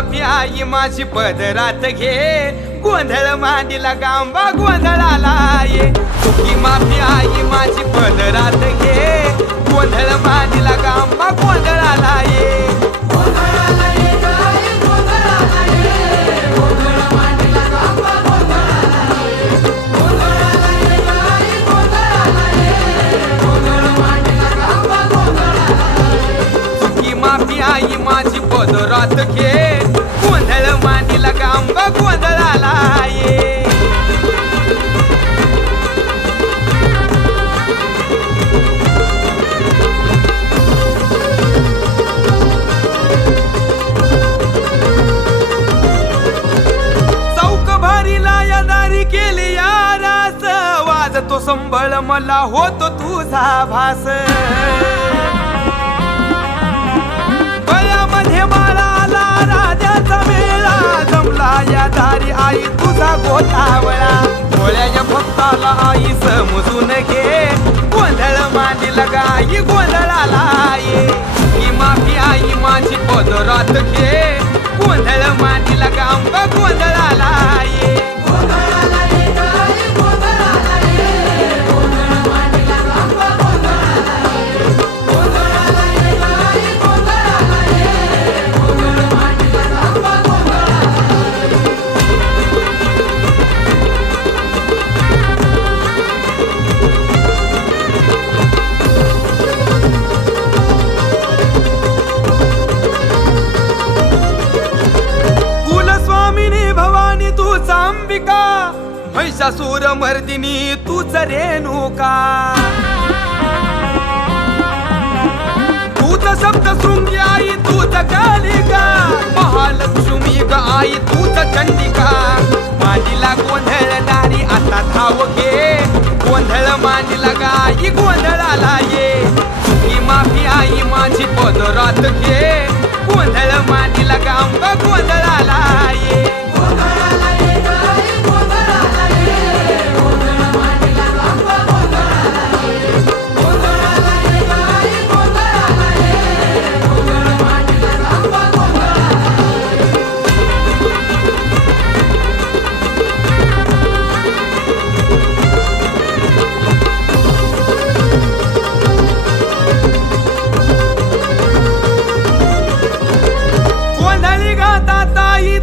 माफी आई माझी पदरात घे, गोंधळ मांडीला गांबा गोंधळाला ये. चुकी माफी आई माझी पदरात घे, गोंधळ मांडीला गांबा गोंधळाला ये. आई माझी पदरात घे, गोंधळ मांडीला गांबा गोंधळाला ये. चौक भारीला या दारी केली यारास, वाजतो संबळ मला होतो तुझा भास. माळाला राजाचा मेळा जमला या दारी आई तुझा गोतावळा. भोळ्या भक्ताला आई समजून घे, गोंधळ मांडीला गाई गोंधळाला ये. ही माफी आई माझी पदरात घे, गोंधळ मांडीला गांबा गोंधळाला ये. अंबिका महिषासूर मर्दिनी तूच रेणुका. तूच सप्त शृंगी आई तूच कालिका, महालक्ष्मी ग आई तूच चंडिका. मांडीला गोंधळ दारी आता धाव घे, गोंधळ मांडीला गाई गोंधळाला ये. ही माफी आई माझी पदरात घे, गोंधळ मांडीला गांबा गोंधळाला ये.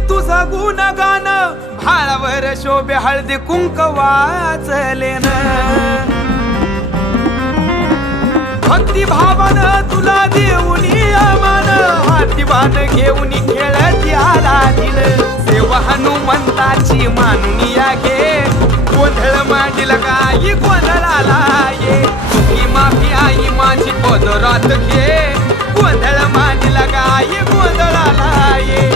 तुझं गुणगान भाळावर शोभे हळदी कुंक वाचलेन. भक्ती भावन तुला देऊनी अमान, हाती बाण घेऊन खेळती आराधीन. सेवा हनुमंताची मानुनी या घे, गोंधळ मांडीला गाई गोंधळाला ये. चुकी माफी आई माझी पदरात घे, गोंधळ मांडीला गाई गोंधळाला ये.